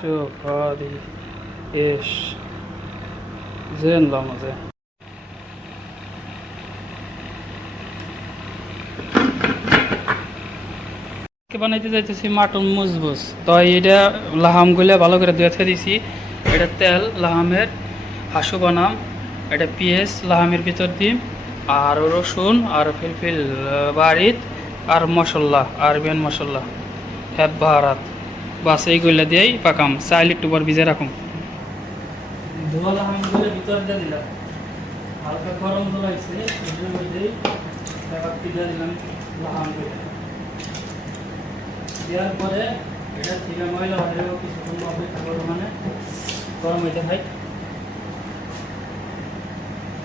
شوف هذه ايش زين لما زين বানাইতে যাইতেছি মাটন মুজবুজ। তো এটা লাহামগুলো ভালো করে ধুয়ে দিছি। এটা তেল লাহামের, হাসু বানাম, এটা পেঁয়াজ লাহামের ভিতর দিম, আর রসুন আর ফিলফিল বাড়িত, আর মশলা আরবিয়ান মশলা হ্যাঁ বাহারাত, বাস এইগুলো দিয়েই পাকাম। চাইল একটু পর ভিজে রাখুন। ধোয়া লাহামগুলো ভিতর দিয়ে দিলাম, হালকা গরম ধরাইছে এটার মধ্যেই দিলাম লাহামগুলো। দেওয়ার পরে এটা থেকে ময়লা হয়ে কিছুক্ষণ অপেক্ষা করবো, মানে গরম হইতে হয়।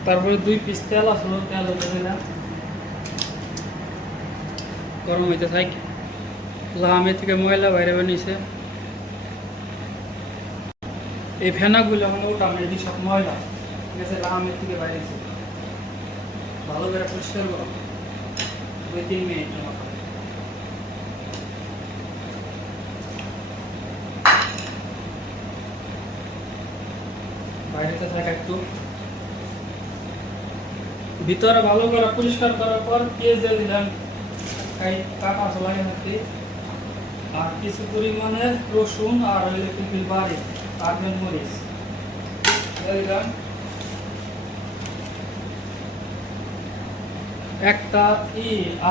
তারপরে 2 পিস তেল আসলো, তেল হতে দিলাম, গরম হইতে থাক। লাহামের থেকে ময়লা বাইরে বানিয়েছে, এই ফেনাগুলো এখন ওটা মেয়েদি সব ময়লা ঠিক আছে, লাহামের থেকে বাইরেছে। ভালো করে পরিষ্কার করো 2-3 মিনিটের মতো। বাইরেতে থাকা একটু, ভিতরে ভালো করে পরিষ্কার করার পর পেঁয়াজ দিলাম কাটা চলাই হাতে, আর কিছু পরিমাণে রসুন আর বাড়ি আরবেন মরিচ দিলাম। একটা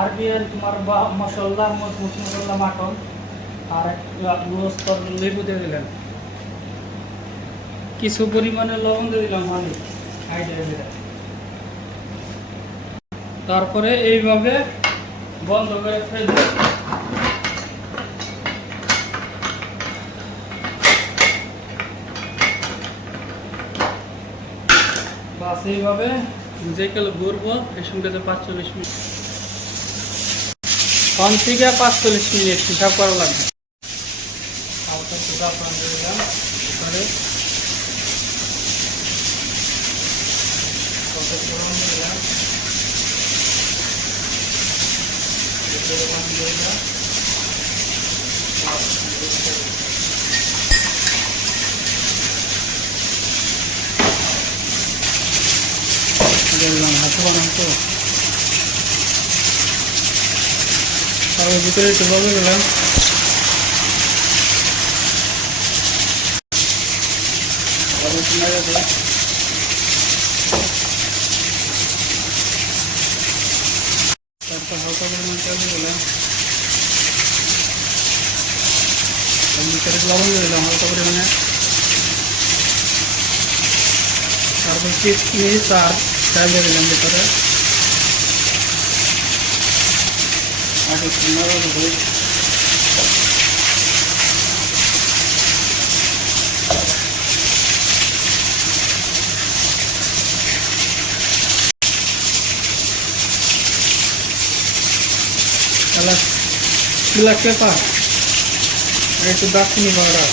আরবিয়ান তোমার মশলা মশলা মাটন, আর একটা লেবু দিয়ে দিলাম, কিছু পরিমাণে লবণ দিয়ে দিলাম, মানে তারপরে এইভাবে বন্ধ করে ফেলে দিলাম। বাস এইভাবে যে কেউ ঘুরবো এর সঙ্গে 45 মিনিট, 5 থেকে 45 মিনিট হিসাব করা লাগবে। হাতে বানাম তো, তারপর ভিতরে একটু বলে দিলাম। তারপর হালকা পরিমাণ তেল দিলাম, ভিতরে লবণ দিলাম হালকা পরিমাণে, তারপর কিশমিশ আর চাল দিয়ে দিলাম ভিতরে। ব্ল্যাক পেপার আর একটু দারচিনি পাউডার,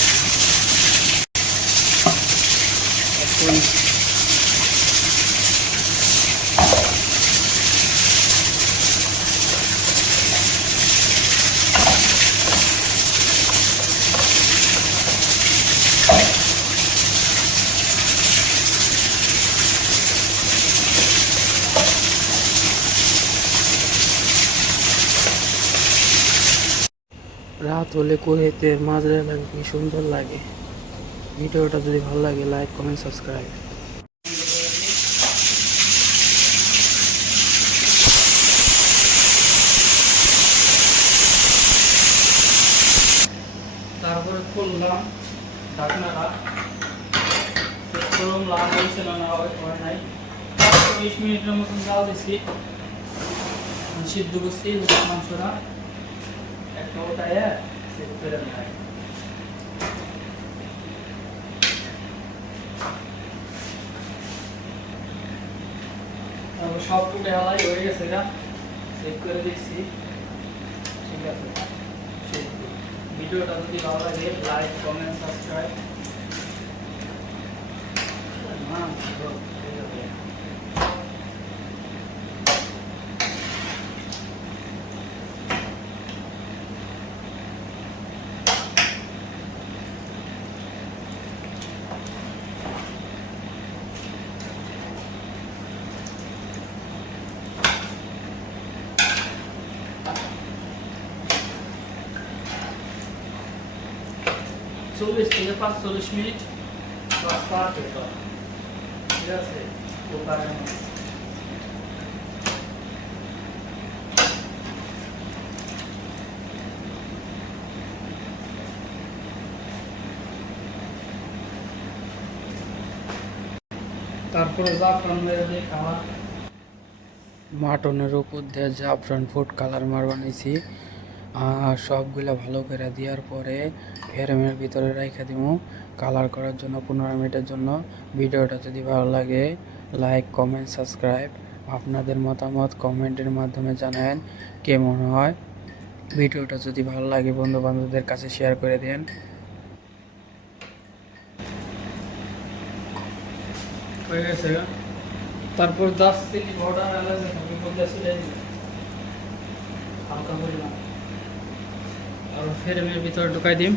রাত হলে কুয়েতের মাঝরে লাগে কি সুন্দর লাগে। ভিডিওটা যদি ভালো লাগে লাইক কমেন্ট সাবস্ক্রাইব। তারপরে খুললাম ঢাকনাটা, লাল হয়েছে না হয় নাই, 20 মিনিটের মতন জাল দিচ্ছি, সিদ্ধ করছি মাংসটা। একটা ওটায় সেদ্ধ করে নেয়, তারপর সব ফুটে হালাই হয়ে গেছে, এটা চেক করে দেখছি ঠিক আছে। ভিডিওটা যদি ভালো লাগে লাইক কমেন্ট সাবস্ক্রাইব। 40 থেকে 45 মিনিট বাস পারফেক্ট। ঠিক আছে, কুকারের মধ্যে তারপরে জাফরান মেরে দিয়ে খাওয়া। মাটনের উপর দিয়ে জাফরান ফুড কালার মার বানাইছি, আর সবগুলা ভালো করে দেওয়ার পরে ফ্রেমের ভিতরে রেখে দিব কালার করার জন্য 15 মিনিটের জন্য। ভিডিওটা যদি ভালো লাগে লাইক কমেন্ট সাবস্ক্রাইব, আপনাদের মতামত কমেন্টের মাধ্যমে জানান কেমন হয়। ভিডিওটা যদি ভালো লাগে বন্ধু বান্ধবদের কাছে শেয়ার করে দেন। হয়ে গেছে, তারপর দারচিনি পাউডার এলাচ মধ্যে ছিটিয়ে দিবেন হালকা পরিমাণ, আর ফ্রেমের ভিতরে ঢুকাই দিম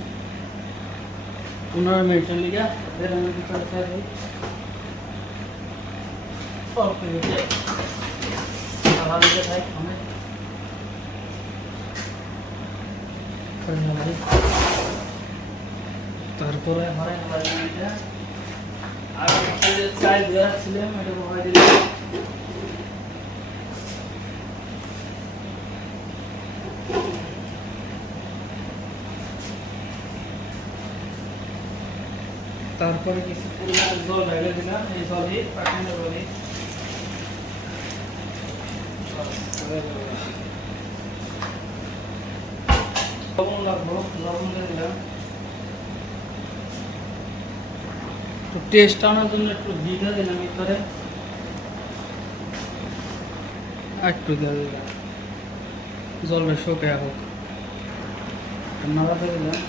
15 মিনিটের লিগে। ফ্রেমের ভিতরে ঢুকাই দিই অল্প মিনিটে সারা দিকে থাক আমি তারপরে হরে মিনিটে আর চাই দেওয়া ছিলাম এটা বহাই দিলাম। তারপরে কিছু পরিমাণ জল ঢেলে দিলাম, এই জলই পাঠানো জলই লবণ লাগবো, লবণ দিয়ে দিলাম। তো টেস্ট আনার জন্য একটু ঘিটা দিলাম ভিতরে, একটু দিয়ে দিলাম জলটা শুকিয়ে হোক, নাড়াতে দিলাম।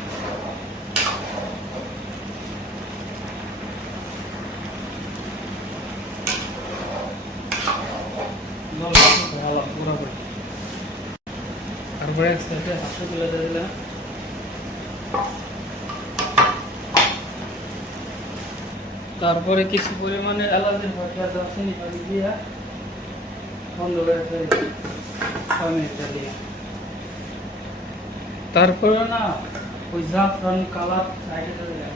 তারপরে এক সাইডে হাঁসু তুলে দিলাম। তারপরে কিছু পরিমাণে এলাচের ফাঁকা দারচিনি পানি দিয়া বন্ধ করে ফেলি 6 মিনিট দিয়ে। তারপরে না ওই জাফরান কালার সাইডে ধরে দিলাম।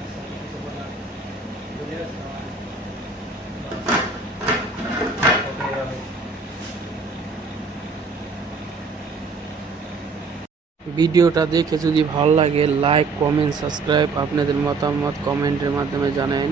ভিডিওটা দেখে যদি ভালো লাগে লাইক কমেন্ট সাবস্ক্রাইব, আপনাদের মতামত কমেন্টের মাধ্যমে জানান।